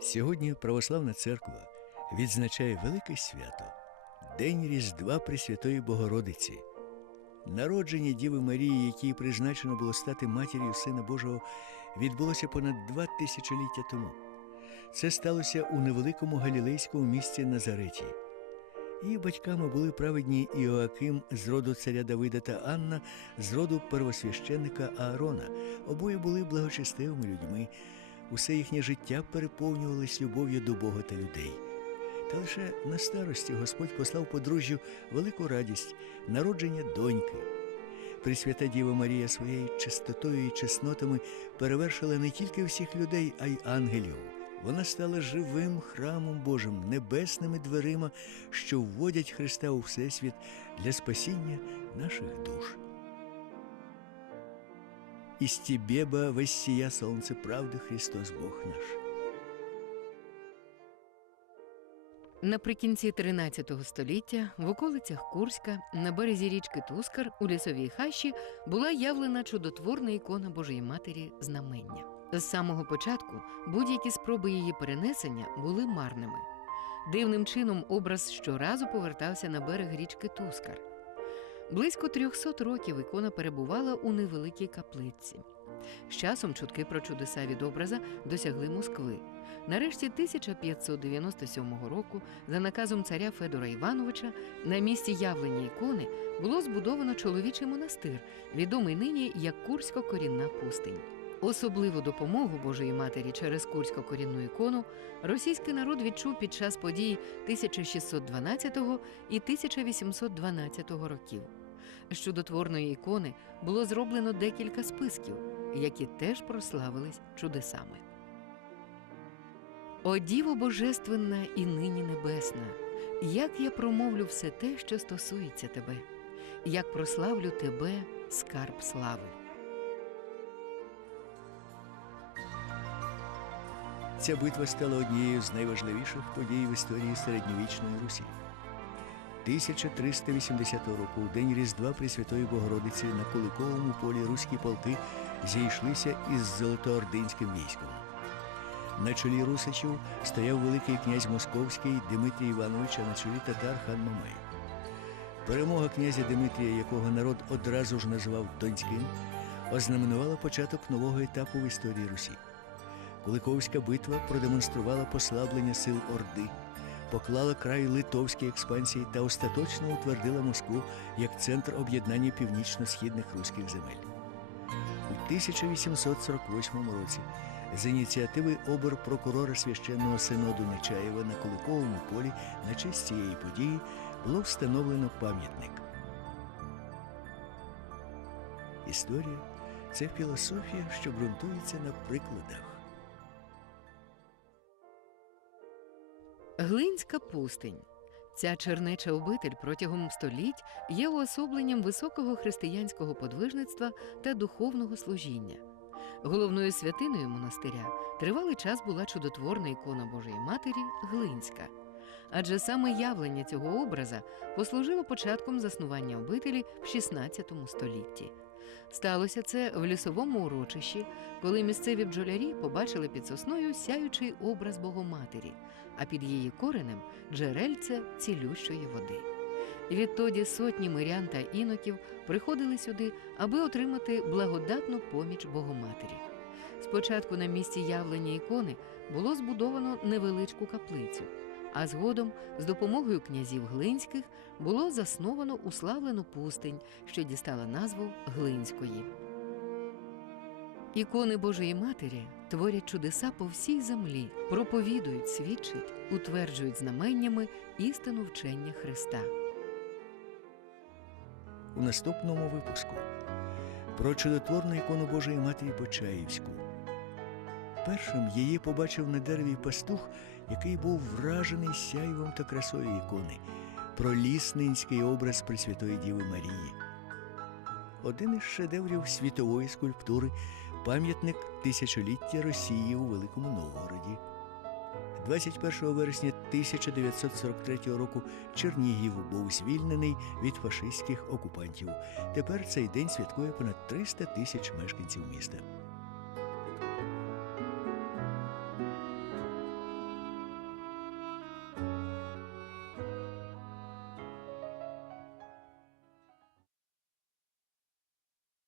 Сьогодні православна церква відзначає велике свято День Різдва Пресвятої Богородиці. Народження Діви Марії, якій призначено було стати матір'ю Сина Божого, відбулося понад два тисячоліття тому. Це сталося у невеликому галілейському місті Назареті. Її батьками були праведні Іоаким з роду царя Давида та Анна з роду первосвященника Аарона. Обоє були благочестивими людьми. Усе їхнє життя переповнювалось любов'ю до Бога та людей. Та лише на старості Господь послав подружжю велику радість народження доньки. Пресвята Діва Марія своєю чистотою і чеснотами перевершила не тільки всіх людей, а й ангелів. Вона стала живим храмом Божим, небесними дверима, що вводять Христа у Всесвіт для спасіння наших душ. Из Тебеба воссия солнце правды Христос Бог наш. Наприкінці 13 століття в околицях Курська на березі річки Тускар у лісовій хащі була явлена чудотворна ікона Божої Матері знамення. З самого початку будь-які спроби її перенесення були марними. Дивним чином образ щоразу повертався на берег річки Тускар. Близько 300 років ікона перебувала у невеликій каплиці. З часом чутки про чудеса від образа досягли Москви. Нарешті 1597 року, за наказом царя Федора Івановича, на місці явлення ікони було збудовано чоловічий монастир, відомий нині як Курсько-корінна пустинь. Особливу допомогу Божої Матері через Курсько-корінну ікону російський народ відчув під час подій 1612 і 1812 років. З чудотворної ікони було зроблено декілька списків, які теж прославились чудесами. О Діво Божественна і нині небесна, як я промовлю все те, що стосується тебе, як прославлю тебе, скарб слави. Ця битва стала однією з найважливіших подій в історії середньовічної Русі. 1380 року, у день Різдва Пресвятої Богородиці, на Куликовому полі руські полки зійшлися із Золотоординським військом. На чолі русичів стояв Великий князь Московський Дмитрій Іванович, а на чолі татар хан Мамай. Перемога князя Дмитрія, якого народ одразу ж назвав Донським, ознаменувала початок нового етапу в історії Русі. Куликовська битва продемонструвала послаблення сил Орди, поклала край литовській експансії та остаточно утвердила Москву як центр об'єднання північно-східних руських земель. У 1848 році з ініціативи обер-прокурора священного синоду Нечаєва на Куликовому полі на честь цієї події було встановлено пам'ятник. Історія це філософія, що ґрунтується на прикладах. Глинська пустинь. Ця чернеча обитель протягом століть є уособленням високого християнського подвижництва та духовного служіння. Головною святиною монастиря тривалий час була чудотворна ікона Божої Матері Глинська. Адже саме явлення цього образа послужило початком заснування обителі в XVI столітті. Сталося це в лісовому урочищі, коли місцеві бджолярі побачили під сосною сяючий образ Богоматері, а під її коренем джерельце цілющої води. Відтоді сотні мирян та іноків приходили сюди, аби отримати благодатну поміч Богоматері. Спочатку на місці явлення ікони було збудовано невеличку каплицю, а згодом, з допомогою князів Глинських, було засновано уславлену пустинь, що дістала назву Глинської. Ікони Божої Матері творять чудеса по всій землі, проповідують, свідчать, утверджують знаменнями істину вчення Христа. у наступному випуску про чудотворну ікону Божої Матері Почаївську. Першим її побачив на дереві пастух, який був вражений сяйвом та красою ікони, пролісненський образ Пресвятої Діви Марії. Один із шедеврів світової скульптури пам'ятник тисячоліття Росії у Великому Новгороді. 21 вересня 1943 року Чернігів був звільнений від фашистських окупантів. Тепер цей день святкує понад 300 тисяч мешканців міста.